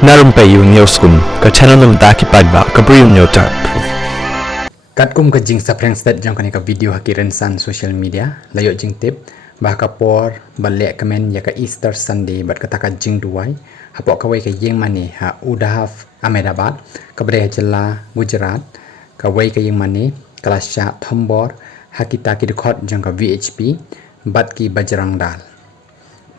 Narumpayu Newskum ke channel namda ki padba ke Briu Newtar. Katkum ke jing sapreng stat jang kani ka video hakiran san social media layok jing tip bah ka por balek kemen ya ka Easter Sunday bat kata ka jing duai hapok kawai ka yeng mane ha Udahaf Ahmedabad ka bre jela Gujarat ka wai ka yeng mane kalasya Thombor hakita ki dekhot jang ka VHP bat ki Bajrang Dal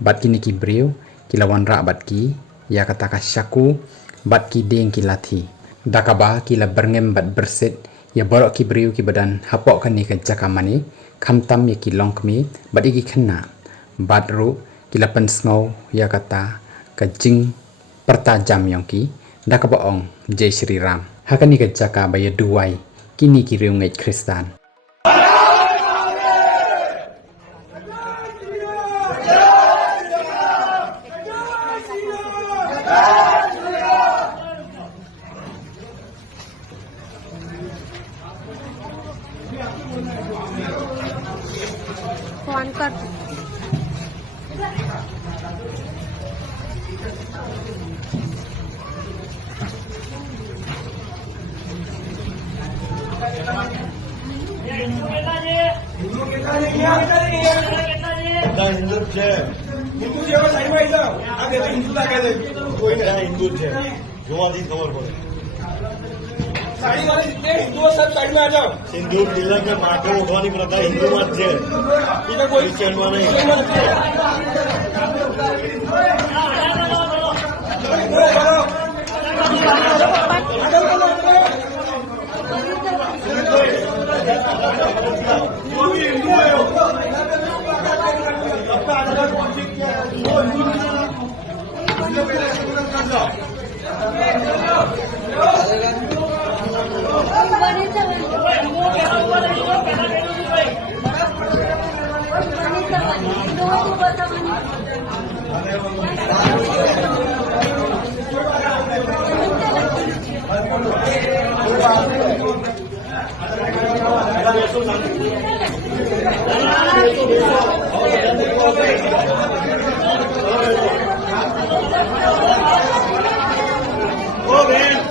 bat ki niki Briu ki lawan ra bat ki ya kata ka syaku bat ki deng ki lathi dakaba ki la berngem bat berset ya borok ki Briu ki badan hapok kan ni ka jakamani khamtam ya ki longkmi bat igi khenna bat ru ki la pensngau ya kata ka jing pertajam yang ki dakaba ong Jai Shri Ram hakani ka jaka ba ya duai kini ki riu ngai Kristan phone कर हिंदू છે હિન્દુ જેવા સાઈડમાં આવી જાઓ આ દેવા હિન્દુ લાગે છે કોઈ ના હિન્દુ છે જોવાથી ખબર પડે સાડી વાળી जितने हिंदू सब साइड में आ जाओ सिंदूर तिलक के माथे उठवानी प्रथा हिंदू માં છે બીજા કોઈ ક્રિશ્ચિયનમાં નહીં Oh, man.